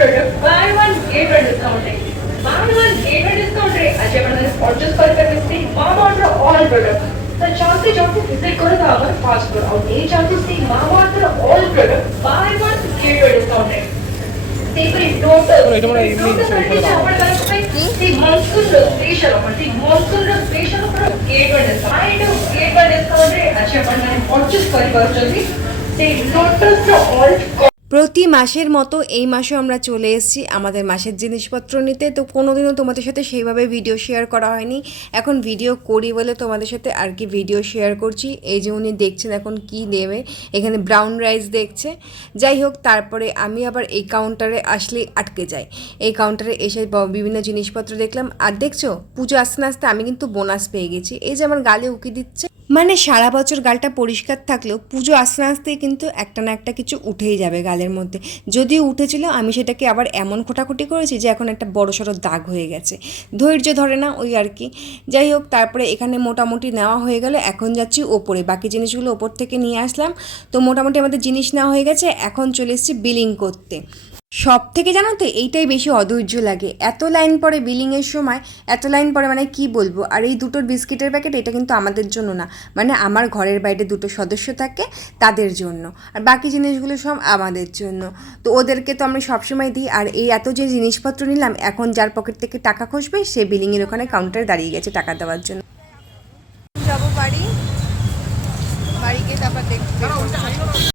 Product buy one get one discount है buy one get one discount है आज अपन ने परचेस कर कर सकते हैं मामा ऑर्डर ऑल प्रोडक्ट तो चाहते चाहते विज़िट करो तो हमारे पास पर और ये चाहते से मामा order all product buy one get one discount है तेपरी टोटल मॉनसून स्पेशल ऑफ़र थी monsoon special offer get one discount get one discount रे अच्छे अपन ने परचेस कर कर चली से टोटल ऑल প্রতি মাসের মতো এই মাসেও আমরা চলে এসেছি আমাদের মাসের জিনিসপত্র নিতে। তো কোনোদিনও তোমাদের সাথে সেইভাবে ভিডিও শেয়ার করা হয়নি। এখন ভিডিও করি বলে তোমাদের সাথে আর কি ভিডিও শেয়ার করছি। এই যে উনি দেখছেন এখন কি দেবে এখানে ব্রাউন রাইস দেখছে। যাই হোক, তারপরে আমি আবার এই কাউন্টারে আসলেই আটকে যাই। এই কাউন্টারে এসে বিভিন্ন জিনিসপত্র দেখলাম। আর দেখছ, পুজো আসতে আসতে আমি কিন্তু বোনাস পেয়ে গেছি। এই যে আমার গালে উকি দিচ্ছে। মানে সারা বছর গালটা পরিষ্কার থাকলেও পুজো আসতে আসতেই কিন্তু একটা না একটা কিছু উঠেই যাবে গালের মধ্যে। যদিও উঠেছিল, আমি সেটাকে আবার এমন খোটাখুটি করেছি যে এখন একটা বড় সড়ো দাগ হয়ে গেছে। ধৈর্য ধরে না ওই আর কি। যাই হোক, তারপরে এখানে মোটামুটি নেওয়া হয়ে গেল, এখন যাচ্ছি ওপরে। বাকি জিনিসগুলো ওপর থেকে নিয়ে আসলাম। তো মোটামুটি আমাদের জিনিস নেওয়া হয়ে গেছে, এখন চলে এসেছি বিলিং করতে। সব থেকে জানো তো, এইটাই বেশি অধৈর্য লাগে। এত লাইন পরে বিলিংয়ের সময়, এত লাইন পরে মানে কি বলব? আর এই দুটোর বিস্কিটের প্যাকেট এটা কিন্তু আমাদের জন্য না। মানে আমার ঘরের বাইরে দুটো সদস্য থাকে, তাদের জন্য। আর বাকি জিনিসগুলো সব আমাদের জন্য। তো ওদেরকে তো আমরা সবসময় দিই। আর এই এত যে জিনিসপত্র নিলাম, এখন যার পকেট থেকে টাকা খসবে, সে বিলিংয়ের ওখানে কাউন্টারে দাঁড়িয়ে গেছে টাকা দেওয়ার জন্য। যাব বাড়ি।